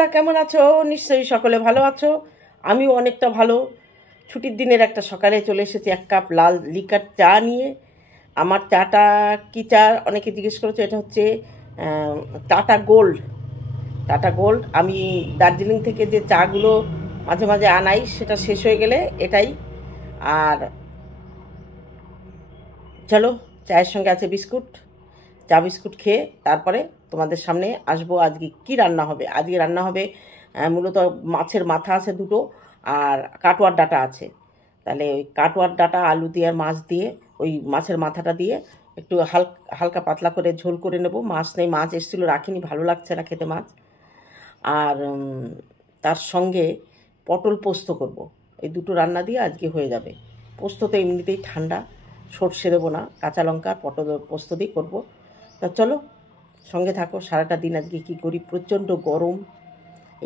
বন্ধুরা কেমন আছো? নিশ্চয়ই সকলে ভালো আছো। আমিও অনেকটা ভালো। ছুটির দিনের একটা সকালে চলে এসেছি এক কাপ লাল লিকার চা নিয়ে। আমার চাটা কী চা অনেকে জিজ্ঞেস করেছে। এটা হচ্ছে টাটা গোল্ড। Tata gold. আমি দার্জিলিং থেকে যে চাগুলো মাঝে মাঝে আনাই সেটা শেষ হয়ে গেলে এটাই। আর চলো, চায়ের সঙ্গে আছে বিস্কুট। চা বিস্কুট খেয়ে তারপরে তোমাদের সামনে আসবো। আজকে কি রান্না হবে? আজকে রান্না হবে মূলত মাছের মাথা আছে দুটো, আর কাটোয়ার ডাঁটা আছে। তাহলে ওই কাটোয়ার ডাঁটা আলু দিয়ে আর মাছ দিয়ে, ওই মাছের মাথাটা দিয়ে একটু হালকা পাতলা করে ঝোল করে নেব। মাছ নেই, মাছ এসেছিলো রাখিনি, ভালো লাগছে না খেতে মাছ। আর তার সঙ্গে পটল পোস্ত করব। এই দুটো রান্না দিয়ে আজকে হয়ে যাবে। পোস্ত তো এমনিতেই ঠান্ডা, সর্ষে দেবো না, কাঁচা লঙ্কা পটল পোস্ত দিয়ে করবো। তা চলো সঙ্গে থাকো। সারাটা দিন আজকে কি করি, প্রচণ্ড গরম।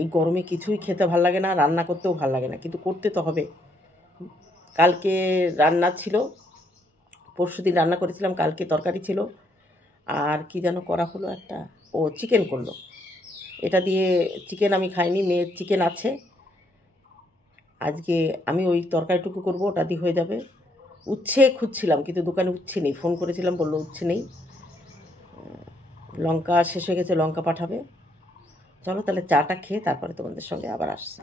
এই গরমে কিছুই খেতে ভাল লাগে না, রান্না করতেও ভাল লাগে না, কিন্তু করতে তো হবে। কালকে রান্না ছিল, পরশুদিন রান্না করেছিলাম, কালকে তরকারি ছিল, আর কি যেন করা হলো একটা, চিকেন করলো। এটা দিয়ে চিকেন আমি খাইনি, মেয়ের চিকেন আছে। আজকে আমি ওই তরকারিটুকু করব, ওটা দিয়ে হয়ে যাবে। উচ্ছে খুঁজছিলাম কিন্তু দোকানে উচ্ছে নেই, ফোন করেছিলাম বললো উচ্ছে নেই। লঙ্কা শেষ হয়ে গেছে, লঙ্কা পাঠাবে। চলো তাহলে চাটা খেয়ে তারপরে তোমাদের সঙ্গে আবার আসছি।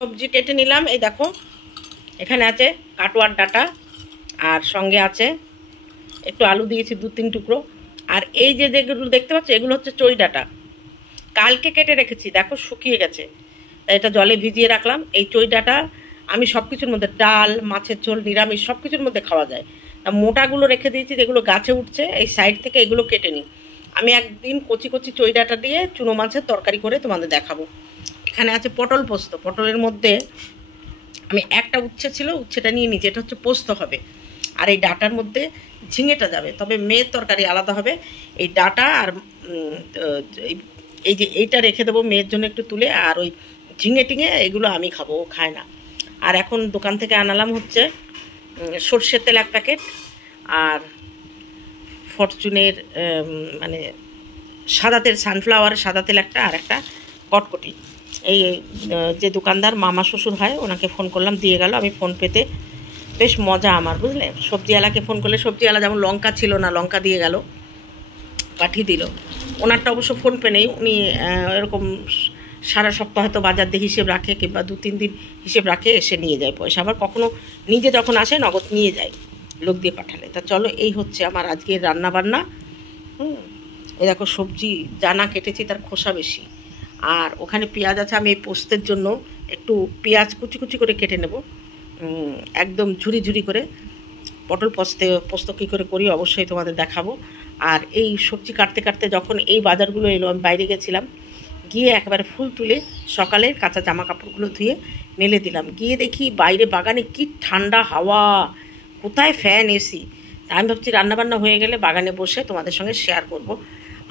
সবজি কেটে নিলাম, এই দেখো এখানে আছে কাটোয়ার ডাঁটা, আর সঙ্গে আছে একটু আলু দিয়েছি 2-3 টুকরো। আর এই যে যেগুলো দেখতে পাচ্ছ এগুলো হচ্ছে চই ডাঁটা, কালকে কেটে রেখেছি, দেখো শুকিয়ে গেছে, তাই এটা জলে ভিজিয়ে রাখলাম। এই চই ডাঁটা আমি সব কিছুর মধ্যে, ডাল, মাছের ঝোল, নিরামিষ সব কিছুর মধ্যে খাওয়া যায়। মোটাগুলো রেখে দিয়েছি, যেগুলো গাছে উঠছে এই সাইড থেকে এগুলো কেটে নিই। আমি একদিন কচি কচি চই ডাঁটা দিয়ে চুনো মাছের তরকারি করে তোমাদের দেখাবো। এখানে আছে পটল পোস্ত। পটলের মধ্যে আমি একটা উচ্ছে ছিল, উচ্ছেটা নিয়ে নিয়েছি, এটা হচ্ছে পোস্ত হবে। আর এই ডাঁটার মধ্যে ঝিঙেটা যাবে, তবে মেয়ের তরকারি আলাদা হবে। এই ডাঁটা আর এই যে এইটা রেখে দেবো মেয়ের জন্য একটু তুলে, আর ওই ঝিঙে টিঙে এগুলো আমি খাবো, ও খায় না। আর এখন দোকান থেকে আনালাম হচ্ছে সর্ষের তেল 1 প্যাকেট, আর ফরচুনের মানে সাদা তেল, সানফ্লাওয়ার সাদা তেল একটা, আর একটা কটকটি। এই যে দোকানদার মামা শ্বশুর হয়, ওনাকে ফোন করলাম, দিয়ে গেল। আমি ফোন পেতে বেশ মজা আমার, বুঝলে। সবজিওয়ালাকে ফোন করলে সবজিওয়ালা যেমন লঙ্কা ছিল না, লঙ্কা দিয়ে গেল, পাঠিয়ে দিল। ওনারটা অবশ্য ফোন পে নেই, উনি এরকম সারা সপ্তাহ হয়তো বাজার দিয়ে হিসেব রাখে, কিংবা 2-3 দিন হিসেব রাখে, এসে নিয়ে যায় পয়সা। আবার কখনো নিজে যখন আসে নগদ নিয়ে যায় লোক দিয়ে পাঠালে। তা চলো, এই হচ্ছে আমার আজকের রান্না বান্না। এই দেখো সবজি জানা কেটেছি, তার খোসা বেশি। আর ওখানে পেঁয়াজ আছে, আমি এই পোস্তের জন্য একটু পেঁয়াজ কুচি কুচি করে কেটে নেব, একদম ঝুরি ঝুরি করে। পটল পোস্ত কী করে করি অবশ্যই তোমাদের দেখাবো। আর এই সবজি কাটতে কাটতে যখন এই বাজারগুলো এলো, আমি বাইরে গেছিলাম, গিয়ে একেবারে ফুল তুলে সকালে কাঁচা জামা কাপড়গুলো ধুয়ে মেলে দিলাম। গিয়ে দেখি বাইরে বাগানে কি ঠান্ডা হাওয়া, কোথায় ফ্যান, এসি। আমি ভাবছি রান্নাবান্না হয়ে গেলে বাগানে বসে তোমাদের সঙ্গে শেয়ার করব।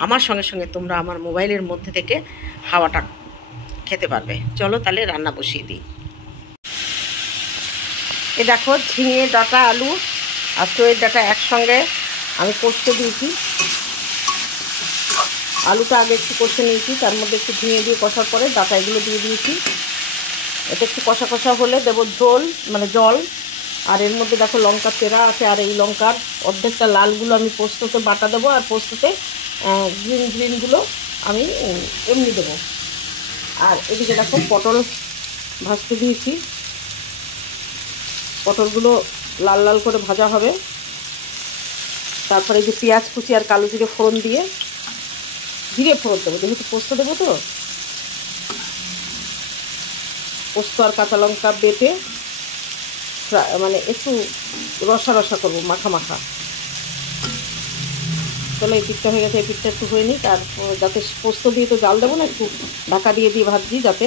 আমার সঙ্গে সঙ্গে তোমরা আমার মোবাইলের মধ্যে থেকে হাওয়াটা খেতে পারবে। চলো তাহলে রান্না বসিয়ে দিই। এ দেখো ঝিঙে ডাঁটা, আলু আর চইয়ের ডাঁটা একসঙ্গে আমি কষতে দিয়েছি। আলুটা আগে একটু কষে নিয়েছি, তার মধ্যে একটু ঝিঙে দিয়ে কষার পরে ডাঁটা এগুলো দিয়ে দিয়েছি। এটা একটু কষা কষা হলে দেবো ঝোল, মানে জল। আর এর মধ্যে দেখো লঙ্কা চেরা আছে, আর এই লঙ্কার অর্ধেকটা লালগুলো আমি পোস্ততে বাটা দেবো, আর পোস্ততে গ্রিনগুলো আমি এমনি দেবো। আর এদিকে দেখো পটল ভাজতে দিয়েছি, পটলগুলো লাল লাল করে ভাজা হবে। তারপরে এই যে পেঁয়াজ কুচি আর কালো জিরে ফোড়ন দিয়ে, জিরে ফোড়ন দেবো, যেহেতু পোস্ত দেবো, তো পোস্ত আর কাঁচা লঙ্কা বেটে মানে একটু রসা রসা করবো, মাখা মাখা। চলো এই পিঠটা হয়ে গেছে, এই পিঠটা একটু হয়ে নিই, তারপর যাতে পোস্ত দিয়ে তো জাল দেবো না, একটু ঢাকা দিয়ে ভাজছি যাতে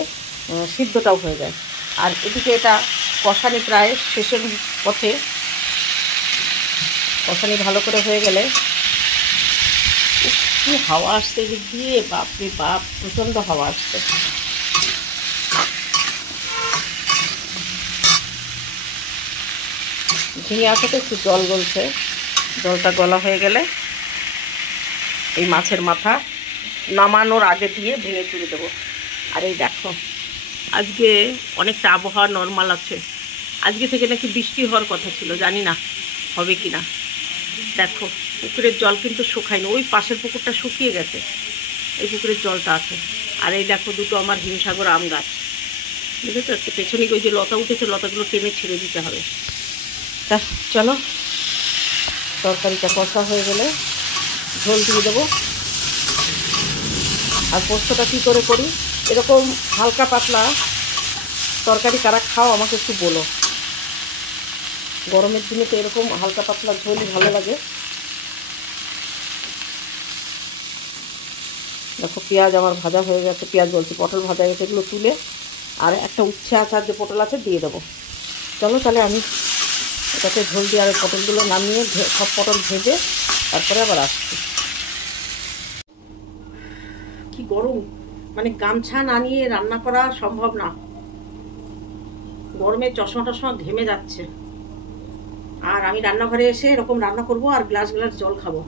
সিদ্ধটাও হয়ে যায়। আর এদিকে এটা কষানি প্রায় শেষের পথে, কষানি ভালো করে হয়ে গেলে, কি হাওয়া আসছে এদিক দিয়ে, বাপরে বাপ, প্রচণ্ড হাওয়া আসছে। ঝিঙে আসাতে একটু জল গলছে, জলটা গলা হয়ে গেলে এই মাছের মাথা নামানোর আগে দিয়ে ভেঙে চুড়ে দেবো। আর এই দেখো আজকে অনেকটা আবহাওয়া নর্মাল আছে। আজকে থেকে নাকি বৃষ্টি হওয়ার কথা ছিল, জানি না হবে কি না। দেখো পুকুরের জল কিন্তু শুকায়নি, ওই পাশের পুকুরটা শুকিয়ে গেছে, এই পুকুরের জলটা আছে। আর এই দেখো দুটো আমার হিমসাগর আম গাছ, বুঝেছো? একটু পেছনে ওই যে লতা উঠেছে, লতাগুলো টেনে ছেড়ে দিতে হবে। তা চলো, তরকারিটা কষা হয়ে গেলে ঝোল দিয়ে দেবো। আর পোস্তটা কী করে করি, এরকম হালকা পাতলা তরকারি কারা খাও আমাকে একটু বলো। গরমের দিনে তো এরকম হালকা পাতলা ঝোলই ভালো লাগে। দেখো পেঁয়াজ আমার ভাজা হয়ে গেছে, পেঁয়াজ বলছি পটল ভাজা গেছে, এগুলো তুলে আর একটা উচ্ছে আচার যে পটল আছে দিয়ে দেবো। চলো তাহলে আমি এটাকে ঝোল দিয়ে আর পটলগুলো নামিয়ে সব পটল ভেজে তারপরে আবার আসছি। কি গরম, মানে গামছা না নিয়ে রান্না করা সম্ভব না, গরমে চশমা টশমা ঘেমে যাচ্ছে। আর আমি রান্নাঘরে এসে এরকম রান্না করব আর গ্লাস গ্লাস জল খাবো।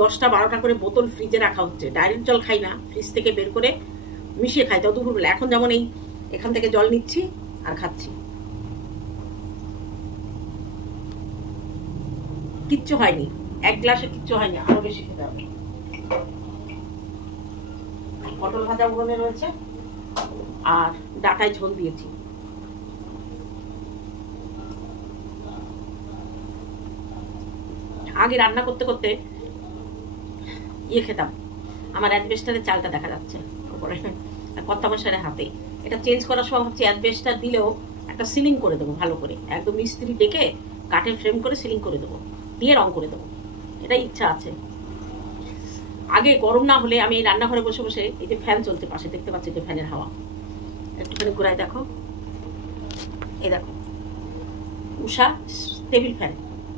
দশটা 12টা করে বোতল ফ্রিজে রাখা হচ্ছে, ডাইরেক্ট জল খাই না, ফ্রিজ থেকে বের করে মিশিয়ে খাই তাও দুপুরবেলা। এখন যেমন এই এখান থেকে জল নিচ্ছি আর খাচ্ছি, কিচ্ছু হয়নি, এক গ্লাসে কিচ্ছু হয়নি, আরো বেশি খেতে হবে। পটল ভাজা উনুনে রয়েছে আর ডাটায় ঝোল দিয়েছি। আগে রান্না করতে করতে ইয়ে খেতাম, আমার অ্যাডবেস্টারের চালটা দেখা যাচ্ছে উপরে, কর্তা মশাইয়ের হাতে। এটা চেঞ্জ করার সময় ভাবছি অ্যাডবেস্টার দিলেও একটা সিলিং করে দেবো ভালো করে, একদম মিস্ত্রি ডেকে কাঠের ফ্রেম করে সিলিং করে দেবো, দিয়ে রং করে দেবো, এটা ইচ্ছা আছে। আগে গরম না হলে আমি এই রান্নাঘরে বসে বসে, এই যে ফ্যান চলছে পাশে দেখতে পাচ্ছি, যে ফ্যানের হাওয়া একটুখানি ঘুরায় দেখো, এই দেখো উষা টেবিল ফ্যান,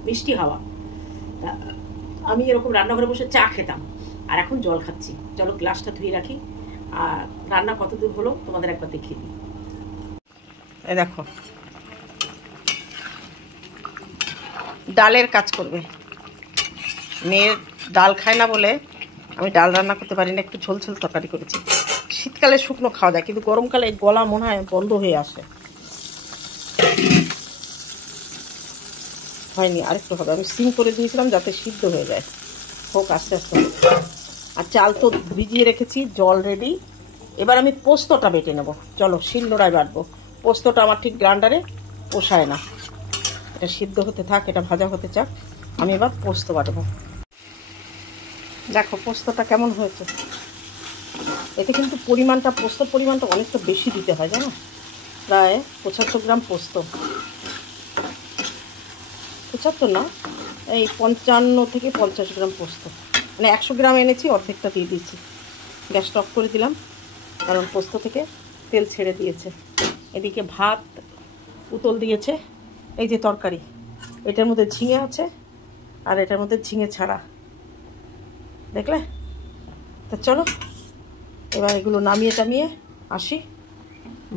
মিষ্টি হাওয়া। আমি এরকম রান্নাঘরে বসে চা খেতাম, আর এখন জল খাচ্ছি। চলো গ্লাসটা ধুয়ে রাখি, আর রান্না কত দূর হলো তোমাদের একবার দেখিয়ে দিই। এই দেখো ডালের কাজ করবে, মেয়ের ডাল খায় না বলে আমি ডাল রান্না করতে পারি না, একটু ঝোল ঝোল তরকারি করেছি। শীতকালে শুকনো খাওয়া যায়, কিন্তু গরমকালে গলা মনে হয় বন্ধ হয়ে আসে, হয়নি, আরেকটু হবে। আমি সিম করে দিয়েছিলাম যাতে সিদ্ধ হয়ে যায়, হোক আস্তে আস্তে। আর চাল তো ভিজিয়ে রেখেছি, জল রেডি। এবার আমি পোস্তটা বেটে নেব, চলো শিলনোড়ায় বাটবো। পোস্তটা আমার ঠিক গ্রাইন্ডারে পোষায় না, এটা সিদ্ধ হতে থাক, এটা ভাজা হতে চাক, আমি এবার পোস্ত বাটবো। দেখো পোস্তটা কেমন হয়েছে, এতে কিন্তু পরিমাণটা, পোস্তর পরিমাণটা অনেকটা বেশি দিতে হয় জানো, প্রায় 75 গ্রাম পোস্ত, 75 না, এই 55 থেকে 50 গ্রাম পোস্ত, মানে 100 গ্রাম এনেছি, অর্ধেকটা দিয়ে দিয়েছি। গ্যাসটা অফ করে দিলাম, কারণ পোস্ত থেকে তেল ছেড়ে দিয়েছে। এদিকে ভাত উতল দিয়েছে, এই যে তরকারি, এটার মধ্যে ঝিঙে আছে আর এটার মধ্যে ঝিঙে ছাড়া, দেখলে? তা চলো এবার এগুলো নামিয়ে টামিয়ে আসি।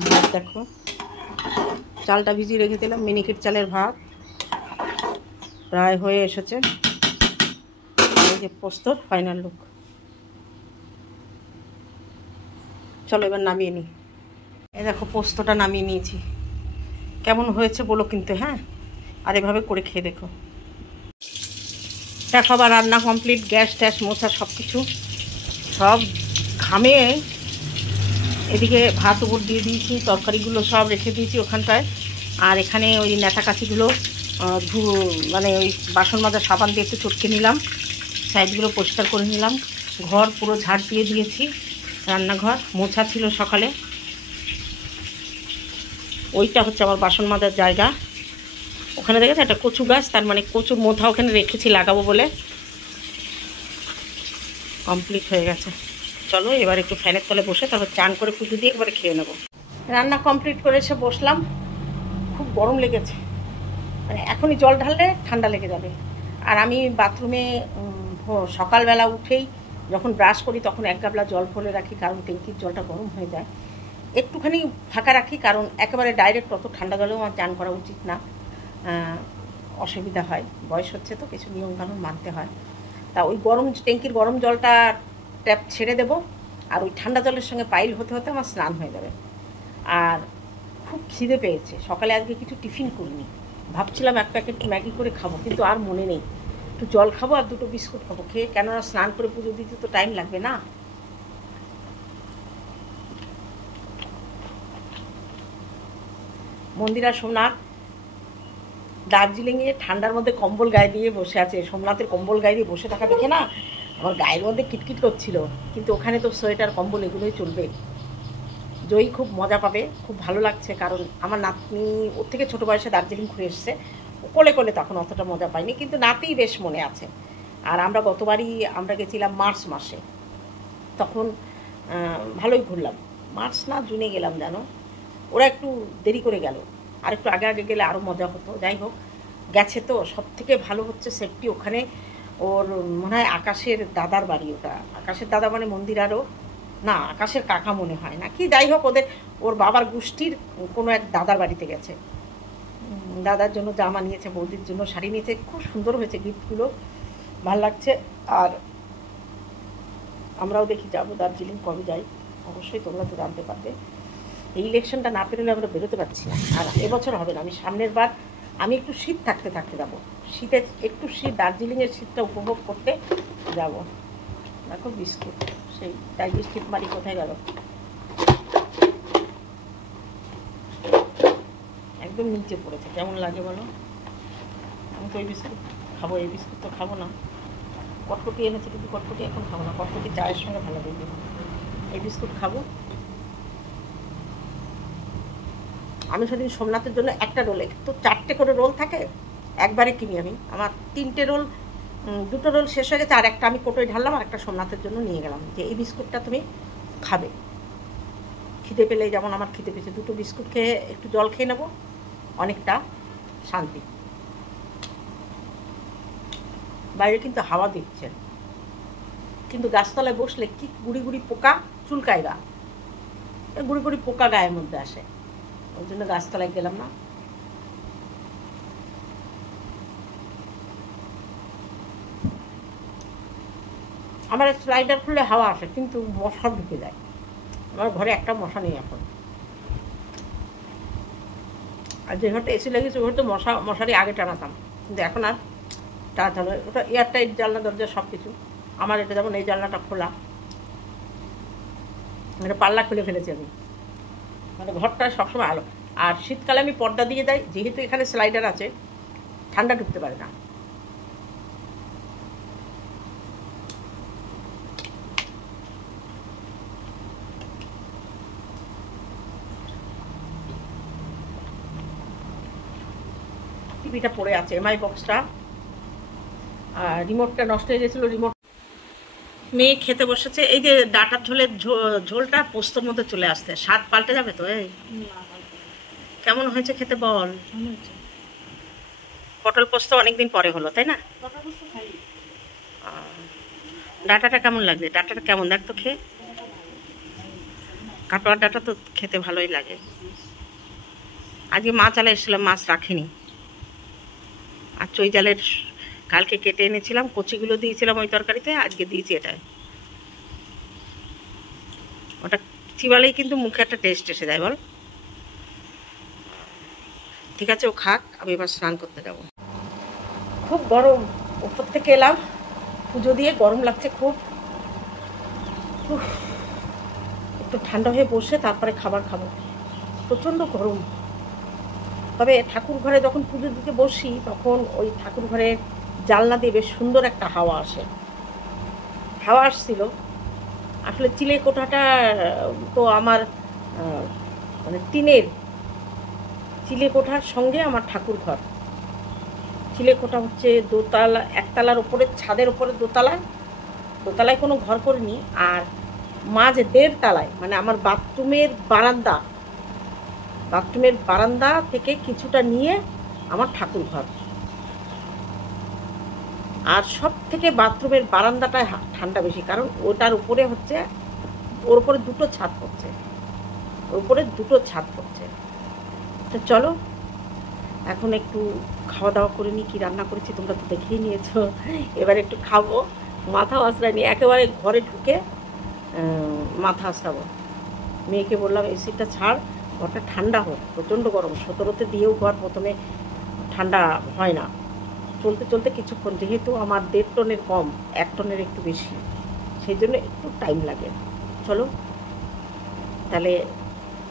ভাত দেখো, চালটা ভিজিয়ে রেখে দিলাম, মিনিকেট চালের ভাত প্রায় হয়ে এসেছে। এই যে পোস্তর ফাইনাল লুক, চলো এবার নামিয়ে নিই। এই দেখো পোস্তটা নামিয়ে নিয়েছি, কেমন হয়েছে বলো কিন্তু, হ্যাঁ? আর এভাবে করে খেয়ে দেখো। দেখো আবার রান্না কমপ্লিট, গ্যাস ট্যাস মোছা সব কিছু, সব ঘামে। এদিকে ভাত উপর দিয়ে দিয়েছি, তরকারিগুলো সব রেখে দিয়েছি ওখানটায়। আর এখানে ওই নেতা কাঠিগুলো মানে ওই বাসন মাজা সাবান দিয়ে একটু চটকে নিলাম, সাইডগুলো পরিষ্কার করে নিলাম। ঘর পুরো ঝাড় দিয়ে দিয়েছি, রান্নাঘর মোছা ছিল সকালে। ওইটা হচ্ছে আমার বাসন মাজার জায়গা, ওখানে দেখেছে একটা কচু গাছ, তার মানে কচুর মোথা ওখানে রেখেছি লাগাবো বলে। কমপ্লিট হয়ে গেছে, চলো এবার একটু ফ্যানের তলে বসে তারপর চান করে পুজো দিয়ে একবারে খেয়ে নেবো। রান্না কমপ্লিট করে এসে বসলাম, খুব গরম লেগেছে, মানে এখনই জল ঢাললে ঠান্ডা লেগে যাবে। আর আমি বাথরুমে সকালবেলা উঠেই যখন ব্রাশ করি তখন 1 গামলা জল ভরে রাখি, কারণ ট্যাঙ্কির জলটা গরম হয়ে যায়। একটুখানি ফাঁকা রাখি, কারণ একেবারে ডাইরেক্ট অত ঠান্ডা জলেও আমার চান করা উচিত না, অসুবিধা হয়, বয়স হচ্ছে তো কিছু নিয়মকানুন মানতে হয়। তা ওই গরম ট্যাঙ্কির গরম জলটা ট্যাপ ছেড়ে দেবো, আর ওই ঠান্ডা জলের সঙ্গে পাইল হতে হতে আমার স্নান হয়ে যাবে। আর খুব খিদে পেয়েছে, সকালে আজকে কিছু টিফিন করিনি, ভাবছিলাম এক প্যাকেট ম্যাগি করে খাবো, কিন্তু আর মনে নেই। একটু জল খাবো আর দুটো বিস্কুট খাবো, খেয়ে কেননা স্নান করে পুজো দিতে তো টাইম লাগবে না। মন্দিরা সোমনাথ দার্জিলিংয়ে ঠান্ডার মধ্যে কম্বল গায়ে দিয়ে বসে আছে। সোমনাথের কম্বল গায়ে দিয়ে বসে থাকা দেখে না আমার গায়ের মধ্যে কিটকিট করছিল, কিন্তু ওখানে তো সোয়েটার কম্বল এগুলোই চলবে। জয়ী খুব মজা পাবে, খুব ভালো লাগছে, কারণ আমার নাতনি ওর থেকে ছোটো বয়সে দার্জিলিং ঘুরে এসছে। কোলে কোলে তখন অতটা মজা পাইনি, কিন্তু নাতিই বেশ মনে আছে। আর আমরা গতবারই আমরা গেছিলাম মার্চ মাসে, তখন ভালোই ঘুরলাম। মার্চ না জুনে গেলাম জানো, ওরা একটু দেরি করে গেল, আর একটু আগে আগে গেলে আরও মজা হতো। যাই হোক, গেছে তো। সব থেকে ভালো হচ্ছে সেফটি ওখানে। ওর মনে হয় আকাশের দাদার বাড়ি ওটা, আকাশের দাদা মানে মন্দিরারও না, আকাশের কাকা মনে হয় না কি, যাই হোক ওর বাবার গোষ্ঠীর কোনো এক দাদার বাড়িতে গেছে। দাদার জন্য জামা নিয়েছে, বৌদির জন্য শাড়ি নিয়েছে, খুব সুন্দর হয়েছে গিফটগুলো, ভাল লাগছে। আর আমরাও দেখি যাবো দার্জিলিং, কবে যাই অবশ্যই তোমরা তো জানতে পারবে। এই ইলেকশনটা না পেরোলে আমরা বেরোতে পারছি না, আর এবছর হবে না। আমি সামনের বার আমি একটু শীত থাকতে থাকতে যাবো, শীতে একটু শীত, দার্জিলিংয়ের শীতটা উপভোগ করতে যাব। দেখো বিস্কুট, সেই ডাইজেস্টিভ মারি কোথায় গেল, একদম নিচে পড়েছে। কেমন লাগে বলো? আমি তো এই বিস্কুট খাবো, এই বিস্কুট তো খাবো না। কটকটি এনেছে, কিন্তু কটকটি এখন খাবো না, কটকটি চায়ের সঙ্গে ভালো লাগবে। এই বিস্কুট খাবো। আমি সেদিন সোমনাথের জন্য একটা রোল, তো 4টে করে রোল থাকে, একবারে কিনি আমি। আমার 3টে রোল, 2টো রোল শেষ হয়ে গেছে, আর একটা আমি কোটোয় ঢাললাম, আর একটা সোমনাথের জন্য নিয়ে গেলাম, যে এই বিস্কুটটা তুমি খাবে। খিদে পেলে, যেমন আমার খিদে পেয়েছে, 2টো বিস্কুট খেয়ে একটু জল খেয়ে নেবো, অনেকটা শান্তি। বাইরে কিন্তু হাওয়া দিচ্ছে, কিন্তু গাছতলায় বসলে কি গুড়ি গুড়ি পোকা চুলকায় গা, গুড়ি গুড়ি পোকা গায়ের মধ্যে আসে, ওই জন্য গাছতলায় গেলাম না। আমার স্লাইডার খুললে হাওয়া আসে, কিন্তু মশা ঢুকে যায়। আমার ঘরে একটা মশা নেই এখন, আর যে ঘরটা এসি লাগিয়েছে ওই ঘরটা মশারি আগে টানাতাম, কিন্তু এখন আর টানাতে হবে। ওটা এয়ারটাইট জানলা দরজা সব কিছু। আমার এটা যেমন এই জানলাটা খোলা, এটা পাল্লা খুলে ফেলেছি আমি, মানে ঘরটা সবসময় আলো। আর শীতকালে আমি পর্দা দিয়ে দেয়, যেহেতু এখানে স্লাইডার আছে, ঠান্ডা ঢুকতে পারে না। টিভিটা পড়ে আছে, এমআই বক্সটা, আর রিমোটটা নষ্ট হয়ে গেছিলো। রিমোট মেয়ে খেতে বসেছে, এই যে ডাটার ঝোলের ঝোলটা পোস্তর মধ্যে চলে আসছে, স্বাদ পাল্টে যাবে তো। এই কেমন হয়েছে খেতে বল? পটল পোস্ত অনেকদিন পরে হলো, তাই না? ডাটাটা কেমন লাগছে? ডাটাটা কেমন দেখ তো খেয়ে। কাটোয়ার ডাটা তো খেতে ভালোই লাগে। আজকে মাছ আলা এসেছিলাম, মাছ রাখিনি, আর চই জালের কালকে কেটে এনেছিলাম, কচিগুলো দিয়েছিলাম ওই তরকারিতে, আজকে দিয়েছি এটায়। ওটা চিবালেই কিন্তু মুখে একটা টেস্ট এসে যায় বল। ঠিক আছে, ও খাক, আমি এবার স্নান করতে যাব। খুব গরম, উপর থেকে এলাম পুজো দিয়ে, গরম লাগছে খুব। একটু ঠান্ডা হয়ে বসে তারপরে খাবার খাবো, প্রচণ্ড গরম। তবে ঠাকুর ঘরে যখন পুজো দিতে বসি, তখন ওই ঠাকুর ঘরে জানলা দিয়ে বেশ সুন্দর একটা হাওয়া আসে, হাওয়া আসছিল। আসলে চিলে কোঠাটা তো আমার মানে টিনের চিলে কোঠার সঙ্গে আমার ঠাকুর ঘর। চিলে কোঠা হচ্ছে দোতলা, একতলার ওপরে, ছাদের ওপরে দোতলায় কোনো ঘর করিনি, আর মাঝে 1.5 তলায়, মানে আমার বাথরুমের বারান্দা থেকে কিছুটা নিয়ে আমার ঠাকুর ঘর। আর সব থেকে বাথরুমের বারান্দাটায় ঠান্ডা বেশি, কারণ ওটার উপরে হচ্ছে, ওর উপরে 2টো ছাদ পড়ছে। তো চলো এখন একটু খাওয়া দাওয়া করে নিই, কী রান্না করেছি তোমরা তো দেখেই নিয়েছো। এবার একটু খাবো, মাথাও আঁচড়াইনি, একেবারে ঘরে ঢুকে মাথা আঁচড়াবো। মেয়েকে বললাম এসিটা ছাড়, ঘরটা ঠান্ডা হোক, প্রচণ্ড গরম, 17তে দিয়েও ঘর প্রথমে ঠান্ডা হয় না। চলতে চলতে কিছুক্ষণ, যেহেতু আমার 1.5 টনের কম, 1 টনের একটু বেশি, সেই জন্য একটু টাইম লাগে। চলো তাহলে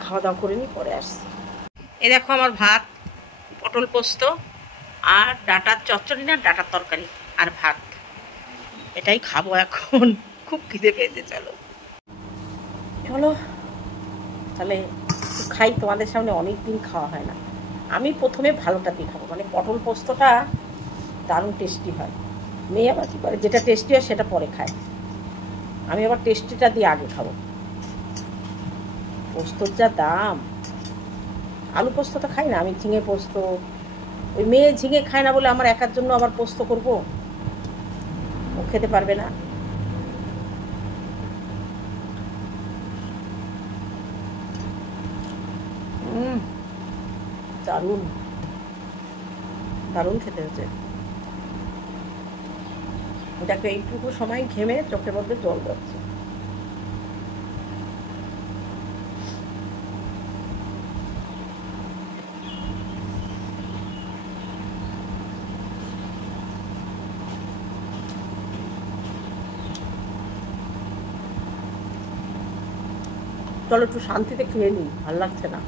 খাওয়া দাওয়া করে নিই, পরে আসছি। এ দেখো আমার ভাত, পটল পোস্ত আর ডাঁটার চচ্চড়ি, না ডাঁটার তরকারি আর ভাত, এটাই খাবো এখন। খুব খিদে পেয়েছে। চলো চলো তাহলে একটু খাই, তোমাদের সামনে অনেক দিন খাওয়া হয় না। আমি প্রথমে ভালোটা দিয়ে খাবো, মানে পটল পোস্তটা দারুণ টেস্টি হয়। মেয়ে আবার কী করে, যেটা টেস্টি হয় সেটা পরে খায়, আমি আবার টেস্টিটা দিয়ে আগে খাবো। পোস্তর যা দাম, আলু পোস্ত তো খাই না আমি, ঝিঙে পোস্ত, ওই মেয়ে ঝিঙে খায় না বলে আমার একার জন্য আবার পোস্ত করব, ও খেতে পারবে না। দারুণ দারুণ খেতে হচ্ছে। দেখো এইটুকু সময় ঘেমে চোখের মধ্যে জল যাচ্ছে। চলো একটু শান্তিতে খেয়ে নিই, ভাল লাগছে না।